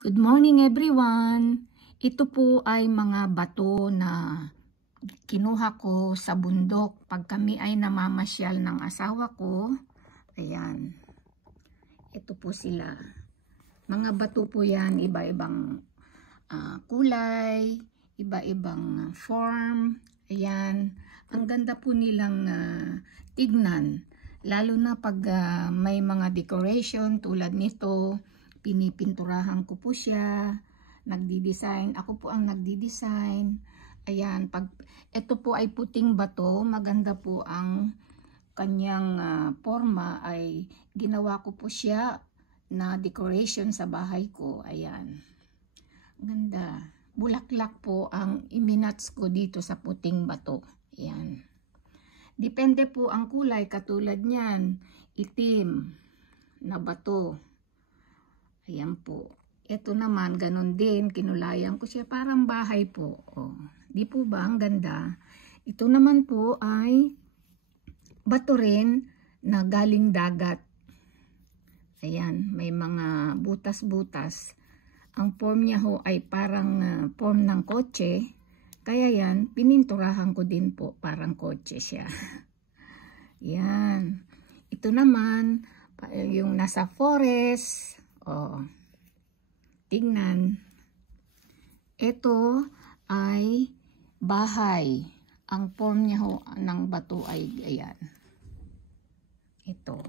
Good morning everyone! Ito po ay mga bato na kinuha ko sa bundok pag kami ay namamasyal ng asawa ko. Ayan. Ito po sila. Mga bato po yan, iba-ibang kulay, iba-ibang form. Ayan. Ang ganda po nilang tignan. Lalo na pag may mga decoration tulad nito. Pinipinturahan ko po siya, nagdi-design, ako po ang nagdi-design. Ayan, pag ito po ay puting bato, maganda po ang kanyang forma, ay ginawa ko po siya na decoration sa bahay ko. Ayan, ganda. Bulaklak po ang iminats ko dito sa puting bato. Ayan. Depende po ang kulay, katulad niyan, itim na bato. Ayan po. Ito naman, ganun din. Kinulayan ko siya. Parang bahay po. Oh, di po ba? Ang ganda. Ito naman po ay bato rin na galing dagat. Ayan. May mga butas-butas. Ang form niya ho ay parang form ng kotse. Kaya yan, pininturahan ko din po. Parang kotse siya. Yan. Ito naman, yung nasa forest. Oh, tingnan. Ito ay bahay. Ang form niya ho ng bato ay ayan. Ito.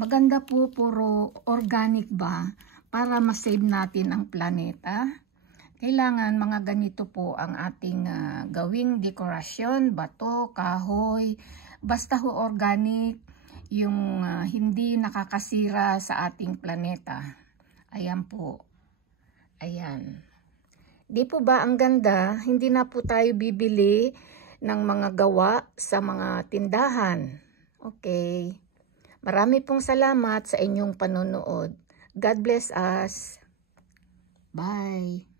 Maganda po, puro organic ba? Para ma-save natin ang planeta. Kailangan mga ganito po ang ating gawing dekorasyon, bato, kahoy. Basta ho organic. Yung hindi nakakasira sa ating planeta. Ayan po. Ayan. Di po ba ang ganda? Hindi na po tayo bibili ng mga gawa sa mga tindahan. Okay. Marami pong salamat sa inyong panonood. God bless us. Bye.